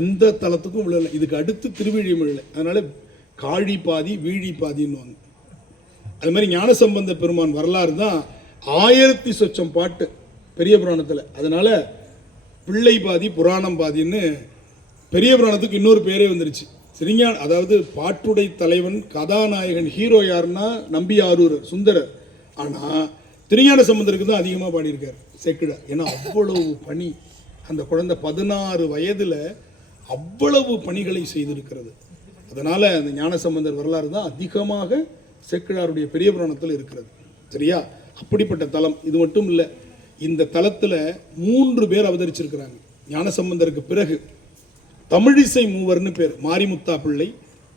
எந்த தலத்துக்கும் விழலை. இதுக்கு அடுத்து திருவிழிமலை, அதனால காழி பாதி வீழி பாதின்னு. அது மாதிரி ஞானசம்பந்த பெருமான் வரலாறு தான் 1000 சொச்சம் பாட்டு பெரிய புராணத்தில். அதனால பிள்ளை பாதி புராணம் பாதின்னு பெரிய புராணத்துக்கு இன்னொரு பேரே வந்துருச்சு. சிறிஞான, அதாவது பாட்டுடை தலைவன் கதாநாயகன் ஹீரோ யாருன்னா நம்பியாரூர் சுந்தரர். ஆனால் திருஞான சம்பந்தருக்கு தான் அதிகமாக பாடியிருக்கார் சேக்கிழார். ஏன்னா அவ்வளவு பணி, அந்த குழந்தை 16 வயதில் அவ்வளவு பணிகளை செய்திருக்கிறது. அதனால் அந்த ஞானசம்பந்தர் வரலாறு தான் அதிகமாக சேக்கிழாருடைய பெரிய புராணத்தில் இருக்கிறது. சரியா? அப்படிப்பட்ட தலம். இது மட்டும் இல்லை, இந்த தலத்தில் 3 பேர் அவதரிச்சிருக்கிறாங்க ஞானசம்பந்தருக்கு பிறகு. தமிழிசை மூவர்னு பேர். மாரிமுத்தா பிள்ளை,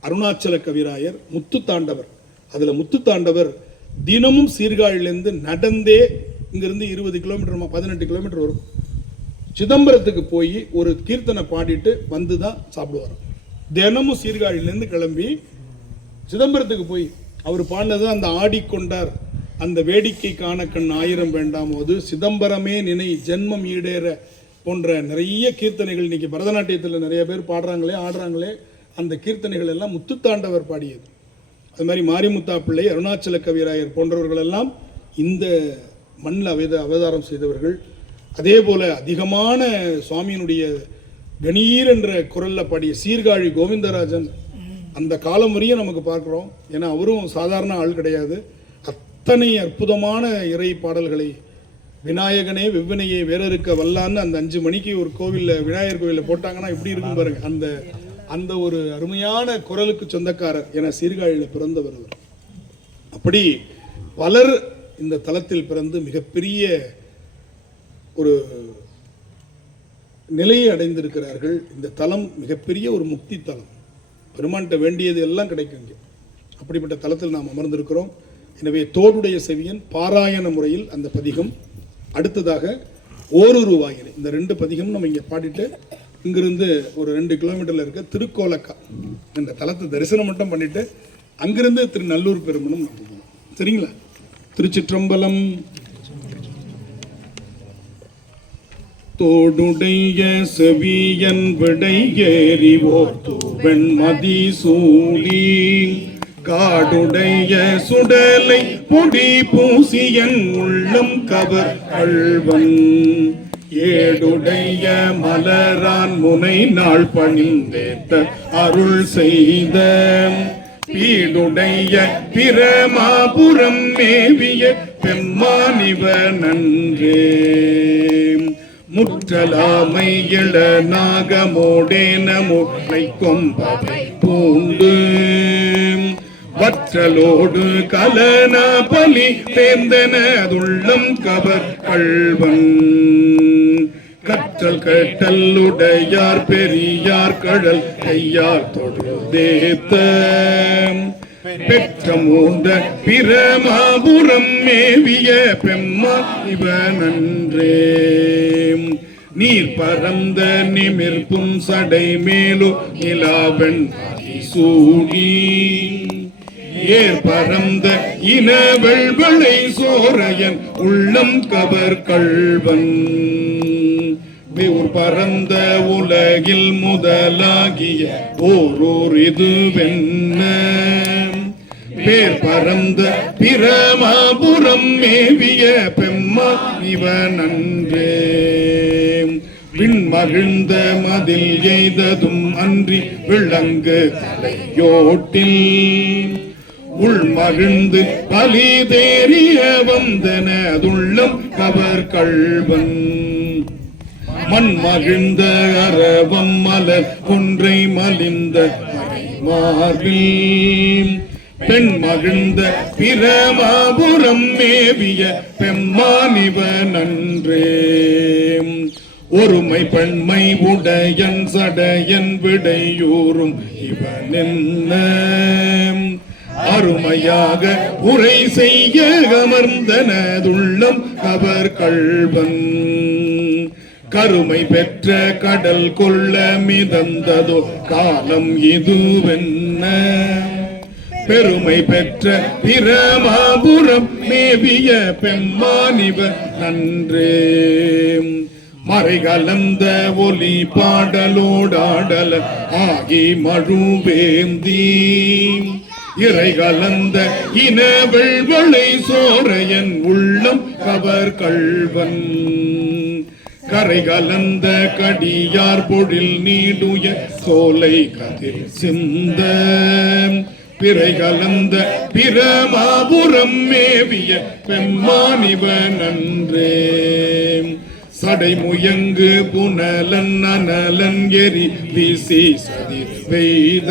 அருணாச்சல கவிராயர், முத்துத்தாண்டவர். அதில் முத்துத்தாண்டவர் தினமும் சீர்காழிலேருந்து நடந்தே இங்கிருந்து 20 கிலோமீட்டர் 18 கிலோமீட்டர் வரும். சிதம்பரத்துக்கு போய் ஒரு கீர்த்தனை பாடிட்டு வந்து தான் சாப்பிடுவார். தினமும் சீர்காழிலேருந்து கிளம்பி சிதம்பரத்துக்கு போய் அவர் பாடினது அந்த ஆடிக்கொண்டார், அந்த வேடிக்கை காண கண் 1000 வேண்டாம் போது, சிதம்பரமே நினை ஜென்மம் ஈடேற போன்ற நிறைய கீர்த்தனைகள் இன்னைக்கு பரதநாட்டியத்தில் நிறைய பேர் பாடுறாங்களே ஆடுறாங்களே, அந்த கீர்த்தனைகள் எல்லாம் முத்துத்தாண்டவர் பாடியது. அது மாதிரி மாரிமுத்தா பிள்ளை, அருணாச்சல கவிராயர் போன்றவர்கள் எல்லாம் இந்த மண்ணில் அவதாரம் செய்தவர்கள். அதே போல அதிகமான சுவாமியினுடைய கணீர் என்ற குரலில் பாடிய சீர்காழி கோவிந்தராஜன் அந்த காலம் வரையும் நமக்கு பார்க்குறோம். ஏன்னா அவரும் சாதாரண ஆள் கிடையாது. அத்தனை அற்புதமான இறை பாடல்களை, விநாயகனே வெவ்வினையை வேறறுக்க வல்லான்னு அந்த 5 மணிக்கு ஒரு கோவிலில் விநாயகர் கோவிலில் போட்டாங்கன்னா எப்படி இருக்கும் பாருங்க. அந்த அந்த ஒரு அருமையான குரலுக்கு சொந்தக்காரர் என சீர்காழியில் பிறந்தவர் அவர். அப்படி பலர் இந்த தலத்தில் பிறந்து மிகப்பெரிய ஒரு நிலையை அடைந்திருக்கிறார்கள். இந்த தலம் மிகப்பெரிய ஒரு முக்தி தலம். பெருமான்கிட்ட வேண்டியது எல்லாம் கிடைக்கும் இங்கே. அப்படிப்பட்ட தலத்தில் நாம் அமர்ந்திருக்கிறோம். எனவே தோடுடைய செவியன் பாராயண முறையில் அந்த பதிகம், அடுத்ததாக ஓரொரு வாயிலை, இந்த 2 பதிகம் நம்ம இங்கே பாடிட்டு இங்கிருந்து ஒரு 2 கிலோமீட்டரில் இருக்க திருக்கோலக்கா என்ற தலத்தை தரிசனம் மட்டும் பண்ணிட்டு அங்கிருந்து திருநல்லூர் பெருமனும் நம்ம போகணும். சரிங்களா? திருச்சிற்றம்பலம். தோடுடைய செவியன் விடை ஏறிவோர் தூவெண் மதிசூலி, காடுடைய சுடலை பொடி பூசியன் உள்ளம் கவர் கள்வன், ஏடுடைய மலரான் முனை நாள் பணிந்தேத்த அருள் செய்த, பீடுடைய பிரமாபுரம் மேவிய பெம்மானிவ நன்றே, முற்றலாமை இள நாகமோடேன முளை கொம்பவை பூண்டு, வற்றலோடு கலனா பலி தேர்ந்தனதுள்ளம் கவர் கள்வன், கற்றல் கட்டல்லுடையார் பெரியார் கழல் கையார் தொழுதேத்த, பெற்ற மூந்த பிரமாபுரம் மேவிய பெம்மா இவ நன்றே, நீர் பரந்த நிமிர்ப்பும் சடை மேலு நிலாவெண் சூடி, ஏர் பரந்த இனவெள்வளை சோரையன் உள்ளம் கவர் கள்வன், ஊர் பரந்த உலகில் முதலாகிய ஓரோர் இதுவென்ன, பேர் பரந்த பிரமாபுரம் மேவிய பெம்மா இவ நன்றே, விண் மகிழ்ந்த மதில் எய்ததும் அன்றி விளங்கு தலையோட்டில், உள் மகிழ்ந்து பலி தேறிய வந்தனதுள்ளம் கவர் கள்வன், மண் மகிழ்ந்த அரவம் மலர் கொன்றை மலிந்த மார்பில், பெண் மகிழ்ந்த பிரமாபுரம் மேவிய பெம்மானிவ நன்றே, ஒருமை பெண்மை உடையன் சடையன் விடையூறும் இவனென்ன, அருமையாக உரை செய்ய அமர்ந்தனதுள்ளம் கவர் கள்வன், கருமை பெற்ற கடல் கொள்ள மிதந்ததோ காலம் இதுவென்ன, பெருமை பெற்ற பிரமாபுரம் மேவிய பெம்மானிவ நன்றே, மறை கலந்த ஒலி பாடலோடாடல ஆகி மழுவேந்தி இறை கலந்த இனவெள்வளை சோரையன் உள்ளம் கவர் கள்வன் கரை கலந்த கடியார் பொழில் நீடுய சோலை கதிர் சிந்த பிறை கலந்த பிரமாபுரம் மேவிய பெம்மானிவன் அன்றே சடைமுயங்கு புனலன் அனலன் எரி வீசி சதி வெய்த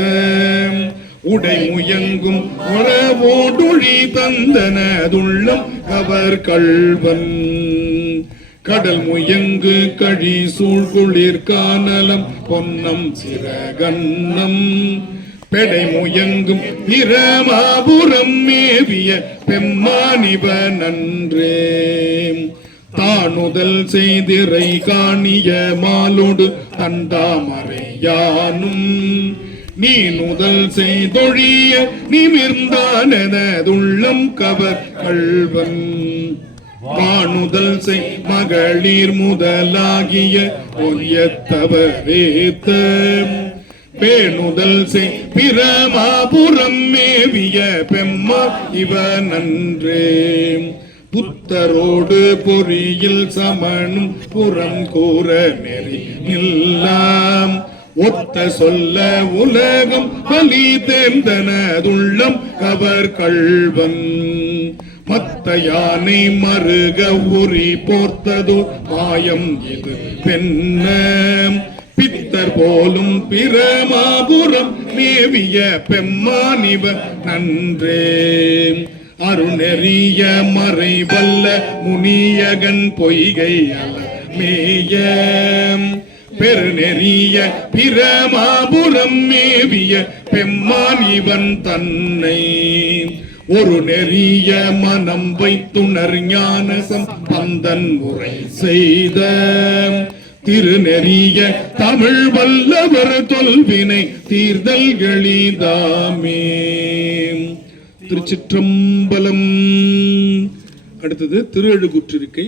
உடை முயங்கும் உறவோடுழி தந்தனதுள்ளம் கவர் கள்வன் கடல் முயங்கு கழி சூழ்குளிர் கானலம் பொன்னம் சிறகன்னம் பெடை முயங்கும் பிரமாபுரம் மேவிய பெம்மானிவன் அன்றே தானுதல் செய்திரை காணிய மாலோடு தண்டாமறையானும் நீ நுதல் செய்தொழிய நிமிர்ந்தானதுள்ளம் கவர் கள்வன் வானுதல் செய் மகளிர் முதலாகிய ஒய்யத்தவரேத்த பேணுதல் செய் பிரமாபுரம் மேவிய பெம்மா இவன் அன்றே புத்தரோடு பொறியில் சமனும் புறம் கூற நெறி நில்லாம் ஒத்த சொல்ல உலகம் பலி தேர்ந்தனதுள்ளம் கவர் கள்வன் மத்த யானை மருக உரி போர்த்ததோ மாயம் இது பெண்ண பித்தர் போலும் பிரமாபுரம் மேவிய பெம்மானிவ நன்றே அருணெறிய மறை வல்ல முனியகன் பொய்கை அல மேய பெருநெறிய பிரமாபுரம் மேவிய பெம்மானிவன் தன்னை ஒரு நெறிய மனம் வைத்துணர் ஞானசம் பந்தன் உரை செய்த திருநெறிய தமிழ் வல்லவர் தொல்வினை தீர்தல் எளிதாமே. திருச்சிற்றம்பலம். அடுத்தது திருஅழுகுற்றிருக்கை.